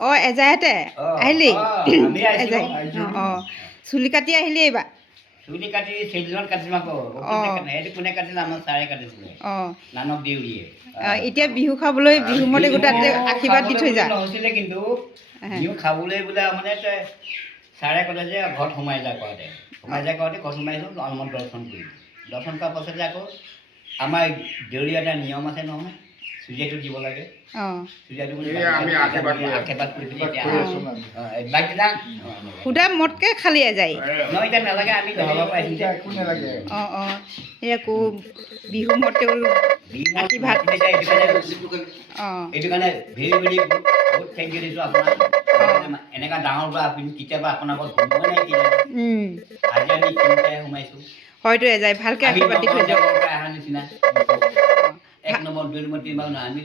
অঁ এজাইতে আহিলি আমি আহিছিলোঁ। এজাই অঁ চুলি কাটি আহিলি এইবাৰ চুলি কাটি চিলজন কাটিম আকৌ সেইটো কোনে কাটিলে আমাৰ ছাৰে কাটিছিলে অঁ নানক দেউৰীয়ে এতিয়া বিহু খাবলৈ বিহুমতে গোটাতে আশীৰ্বাদ দি থৈ যা নহৈছিলে কিন্তু বিহু খাবলৈ বোলে মানে ছাৰে ক'লে যে ঘৰত সোমাই যায় কৰোঁতে ঘৰত সোমাইছোঁ অলপমান দৰ্শন কৰিলোঁ দৰ্শন কৰাৰ পাছতে আকৌ আমাৰ দেউৰীয়া এটা নিয়ম আছে নহয় চুৰিয়াটো দিব লাগে চুৰিয়াটো আশীৰ্বাদ কৰি সুধা মদকে খালি যায় নহয় এতিয়া নালাগে আমি ঘৰৰ পৰা আহিছোঁ অঁ অঁ এই আকৌ বিহু মতে আশীৰ্বাদ অঁ এইটো কাৰণে ভেৰি ভেৰি বহুত থেংক ইউ দিছোঁ আপোনাক এনেকুৱা ডাঙৰ পৰা আপুনি কেতিয়াবা আপোনাৰ ঘৰত সোমোৱাই নাই কিনে আজি আমি তিনিটাই সোমাইছোঁ হয়তো এজাই ভালকৈ আশীৰ্বাদ দি থৈ যাওক অহাৰ নিচিনা এক নম্বৰ দুই নম্বৰ তিনি নম্বৰ আমি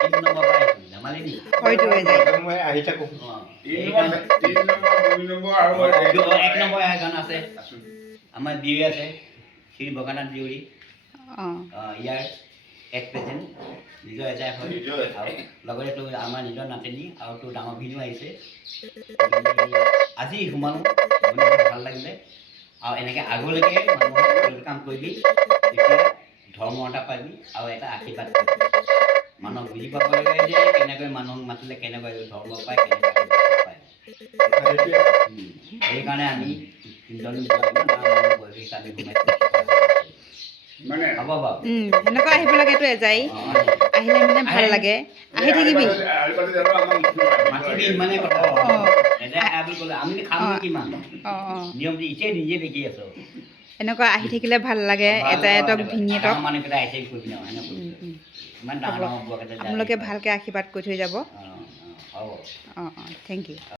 তিনি নম্বৰ পৰা আহিছোঁ ধেমালি নেকি হয়তো এজাই মই আহি থাকোঁ এক নম্বৰ এখন আছে আমাৰ দেউৰী আছে শ্ৰী বগানাথ দেউৰী অঁ ইয়াৰ এক প্ৰেজেণ্ট নিজৰ এজাই হয় আৰু লগতে তোৰ আমাৰ নিজৰ নাতিনী আৰু তোৰ ডাঙৰ ভিনো আহিছে আজি সোমালোঁ ভাল লাগিলে আৰু এনেকৈ আগলৈকে মানুহক ৱেলকাম কৰিবি তেতিয়া ধৰ্ম এটা পাবি আৰু এটা আশীৰ্বাদ পাবি মানুহক বুজি পাব লাগে যে কেনেকৈ মানুহক মাতিলে কেনেকৈ ধৰ্ম পায় কেনেকৈ আশীৰ্বাদ পায় সেইকাৰণে আমি তিনিজন হ'ব বাৰু সেনেকুৱা আহিব লাগেতো এজাই আহিলে মানে ভাল লাগে আহি থাকিবি মাতিবি ইমানেই কথা এজাই আহ বুলি ক'লে আমি খাম কিমান অঁ নিয়মটো এতিয়াই নিজে দেখি আছোঁ এনেকুৱা আহি থাকিলে ভাল লাগে এজাইহঁতক ভিনীহঁতক মানুহকেইটা আহিছে কৰিবি ন সেনেকৈ ইমান ডাঙৰ ডাঙৰ আপোনালোকে ভালকৈ আশীৰ্বাদ কৰি থৈ যাব হ'ব অঁ অঁ থেংক ইউ